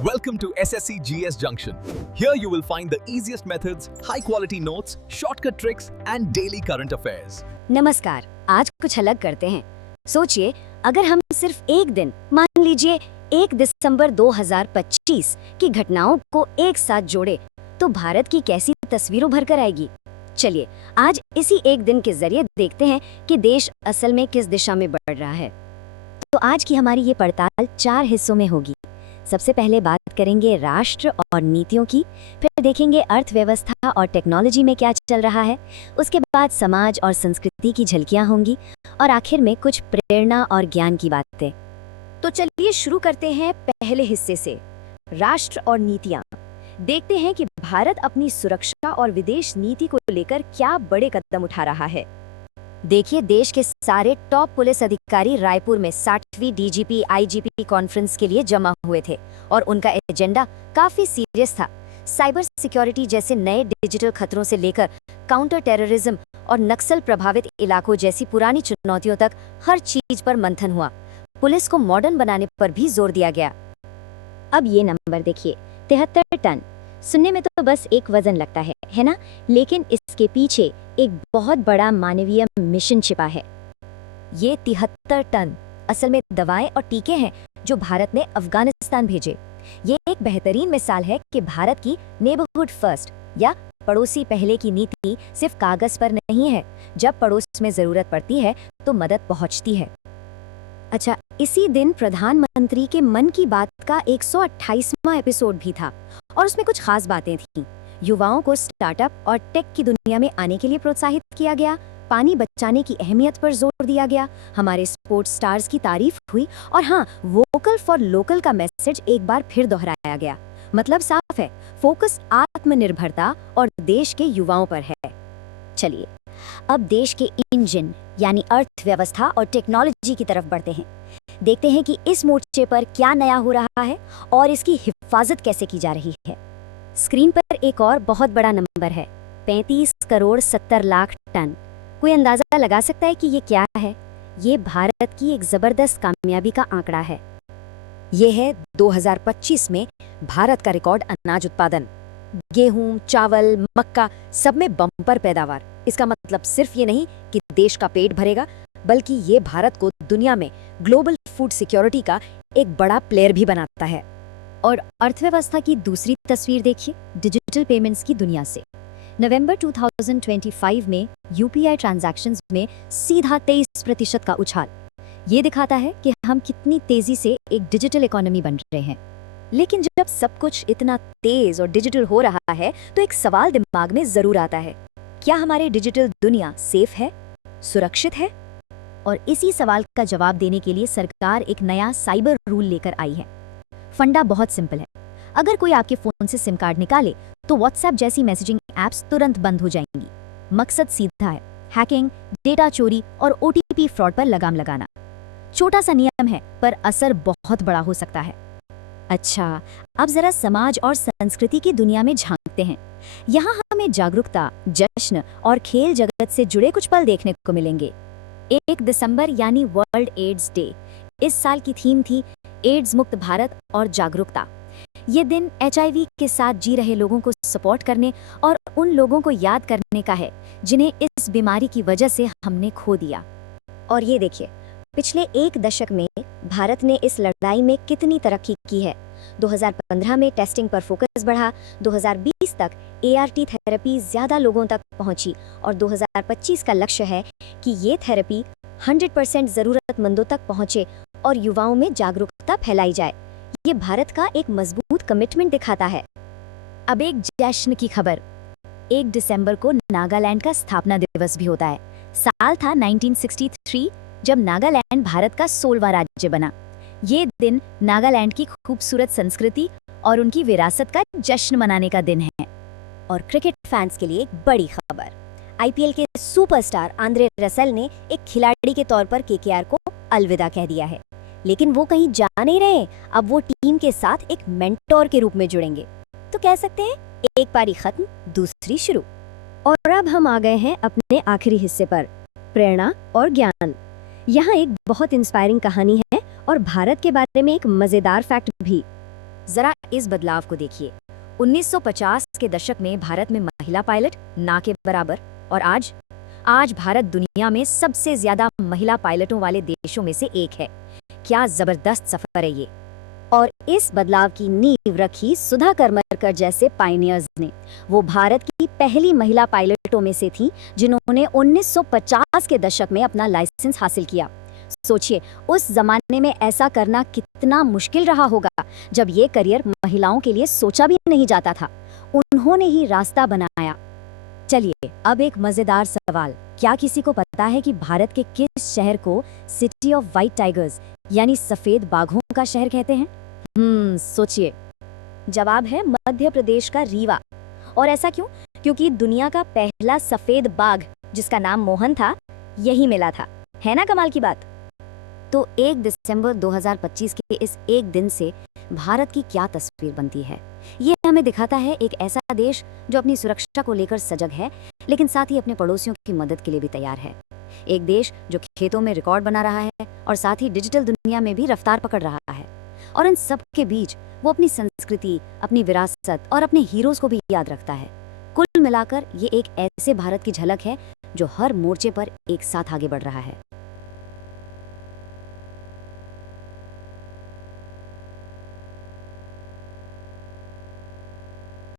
Welcome to SSC GS Junction. Here you will find the easiest methods, high quality notes, shortcut tricks and daily current affairs. नमस्कार, आज कुछ अलग करते हैं। सोचिए, अगर हम सिर्फ एक दिन, मान लीजिए 1 दिसंबर 2025 की घटनाओं को एक साथ जोड़े, तो भारत की कैसी तस्वीरों भर कर आएगी। चलिए, आज इसी एक दिन के जरिए देखते हैं कि देश असल में किस दिशा में बढ़ रहा है। तो आज की हमारी ये पड़ताल 4 हिस्सों में होगी। सबसे पहले बात करेंगे राष्ट्र और नीतियों की, फिर देखेंगे अर्थव्यवस्था और टेक्नोलॉजी में क्या चल रहा है, उसके बाद समाज और संस्कृति की झलकियां होंगी और आखिर में कुछ प्रेरणा और ज्ञान की बातें। तो चलिए शुरू करते हैं पहले हिस्से से, राष्ट्र और नीतियां। देखते हैं कि भारत अपनी सुरक्षा और विदेश नीति को लेकर क्या बड़े कदम उठा रहा है। देखिए, देश के सारे टॉप पुलिस अधिकारी रायपुर में 60वीं डीजीपी आईजीपी कॉन्फ्रेंस के लिए जमा हुए थे और उनका एजेंडा काफी सीरियस था। साइबर सिक्योरिटी जैसे नए डिजिटल खतरों से लेकर काउंटर टेररिज्म और नक्सल प्रभावित इलाकों जैसी पुरानी चुनौतियों तक हर चीज पर मंथन हुआ। पुलिस को मॉडर्न बनाने पर भी जोर दिया गया। अब ये नंबर देखिए, 73 टन। सुनने में तो बस एक वजन लगता है ना? लेकिन इसके पीछे एक बहुत बड़ा मानवीय मिशन छिपा है। ये 73 टन असल में दवाएं और टीके हैं जो भारत ने अफगानिस्तान भेजे। ये एक बेहतरीन मिसाल है कि भारत की नेबरहुड फर्स्ट या पड़ोसी पहले की नीति सिर्फ कागज पर नहीं है। जब पड़ोस में जरूरत पड़ती है तो मदद पहुंचती है। अच्छा, इसी दिन प्रधानमंत्री के मन की बात का 128वां एपिसोड भी था और उसमें कुछ खास बातें थीं। युवाओं को स्टार्टअप और टेक की दुनिया में आने के लिए प्रोत्साहित किया गया, पानी बचाने की अहमियत पर जोर दिया गया, हमारे स्पोर्ट्स स्टार्स की तारीफ हुई और हाँ, वोकल फॉर लोकल का मैसेज एक बार फिर दोहराया गया। मतलब साफ है, फोकस आत्मनिर्भरता और देश के युवाओं पर है। चलिए, अब देश के इंजन यानी अर्थव्यवस्था और टेक्नोलॉजी की तरफ बढ़ते हैं। देखते हैं कि इस मोर्चे पर क्या नया हो रहा है और इसकी हिफाजत कैसे की जा रही है। स्क्रीन पर एक और बहुत बड़ा नंबर है, 35 करोड़ 70 लाख टन। कोई अंदाजा लगा सकता है कि ये क्या है? ये भारत की एक जबरदस्त कामयाबी का आंकड़ा है। ये है 2025 में भारत का रिकॉर्ड अनाज उत्पादन। गेहूं, चावल, मक्का सब में बम्पर पैदावार। इसका मतलब सिर्फ ये नहीं कि देश का पेट भरेगा, बल्कि ये भारत को दुनिया में ग्लोबल फूड सिक्योरिटी का एक बड़ा प्लेयर भी बनाता है। और अर्थव्यवस्था की दूसरी तस्वीर देखिए, डिजिटल पेमेंट्स की दुनिया से। नवंबर 2025 में यूपीआई ट्रांजैक्शंस में सीधा 23% का उछाल। ये दिखाता है कि हम कितनी तेजी से एक डिजिटल इकोनॉमी बन रहे हैं। लेकिन जब सब कुछ इतना तेज और डिजिटल हो रहा है तो एक सवाल दिमाग में जरूर आता है, क्या हमारी डिजिटल दुनिया सेफ है, सुरक्षित है? और इसी सवाल का जवाब देने के लिए सरकार एक नया साइबर रूल लेकर आई है। फंडा बहुत सिंपल है। अगर कोई आपके फोन से सिम कार्ड निकाले तो व्हाट्सएप जैसी मैसेजिंग एप्स तुरंत बंद हो जाएंगी। मकसद सीधा है, हैकिंग, डेटा चोरी और ओटीपी फ्रॉड पर लगाम लगाना। छोटा सा नियम है पर असर बहुत बड़ा हो सकता है। अच्छा, अब जरा समाज और संस्कृति की दुनिया में झांकते हैं। यहाँ हमें जागरूकता, जश्न और खेल जगत से जुड़े कुछ पल देखने को मिलेंगे। 1 दिसंबर यानी वर्ल्ड एड्स डे। इस साल की थीम थी एड्स मुक्त भारत और जागरूकता। ये दिन एचआईवी के साथ जी रहे लोगों को सपोर्ट करने और उन लोगों को याद करने का है जिन्हें इस बीमारी की वजह से हमने खो दिया। और ये देखिए, पिछले 1 दशक में भारत ने इस लड़ाई में कितनी तरक्की की है। 2015 में टेस्टिंग पर फोकस बढ़ा, 2020 तक एआरटी थेरेपी ज्यादा लोगों तक पहुंची और 2025 का लक्ष्य है कि ये थेरेपी 100% जरूरतमंदों तक पहुंचे और युवाओं में जागरूकता फैलाई जाए। ये भारत का एक मजबूत कमिटमेंट दिखाता है। अब एक जश्न की खबर, 1 दिसंबर को नागालैंड का स्थापना दिवस भी होता है। साल था 1963 जब नागालैंड भारत का 16वां राज्य बना। ये दिन नागालैंड की खूबसूरत संस्कृति और उनकी विरासत का जश्न मनाने का दिन है। और क्रिकेट फैंस के लिए एक बड़ी खबर, आईपीएल के सुपरस्टार आंद्रे रसेल ने एक खिलाड़ी के तौर पर केकेआर को अलविदा कह दिया है। लेकिन वो कहीं जा नहीं रहे, अब वो टीम के साथ एक मेंटोर के रूप में जुड़ेंगे। तो कह सकते हैं, एक पारी खत्म, दूसरी शुरू। और अब हम आ गए हैं अपने आखिरी हिस्से पर, प्रेरणा और ज्ञान। यहाँ एक बहुत इंस्पायरिंग कहानी है और भारत के बारे में एक मजेदार फैक्ट भी। जरा इस बदलाव को देखिए। 1950 के दशक में भारत में महिला पायलट ना के बराबर, और आज भारत दुनिया में सबसे ज्यादा महिला पायलटों वाले देशों में से एक है। क्या जबरदस्त सफर है ये। और इस बदलाव की नींव रखी सुधा करमरकर जैसे पायनियर्स ने। वो भारत की पहली महिला पायलटों में से थी जिन्होंने 1950 के दशक में अपना लाइसेंस हासिल किया। सोचिए, उस जमाने में ऐसा करना कितना मुश्किल रहा होगा, जब ये करियर महिलाओं के लिए सोचा भी नहीं जाता था। उन्होंने ही रास्ता बनाया। चलिए, अब एक मजेदार सवाल। क्या किसी को पता है कि भारत के किस शहर को सिटी ऑफ व्हाइट टाइगर्स यानी सफेद बाघों का शहर कहते हैं? सोचिए। जवाब है मध्य प्रदेश का रीवा। और ऐसा क्यों? क्योंकि दुनिया का पहला सफेद बाघ, जिसका नाम मोहन था, यही मिला था। है ना कमाल की बात? तो 1 दिसंबर 2025 के इस एक दिन से भारत की क्या तस्वीर बनती है? ये हमें दिखाता है एक ऐसा देश जो अपनी सुरक्षा को लेकर सजग है, लेकिन साथ ही अपने पड़ोसियों की मदद के लिए भी तैयार है। एक देश जो खेतों में रिकॉर्ड बना रहा है और साथ ही डिजिटल दुनिया में भी रफ्तार पकड़ रहा है। और इन सब के बीच वो अपनी संस्कृति, अपनी विरासत और अपने हीरोज को भी याद रखता है। कुल मिलाकर ये एक ऐसे भारत की झलक है जो हर मोर्चे पर एक साथ आगे बढ़ रहा है।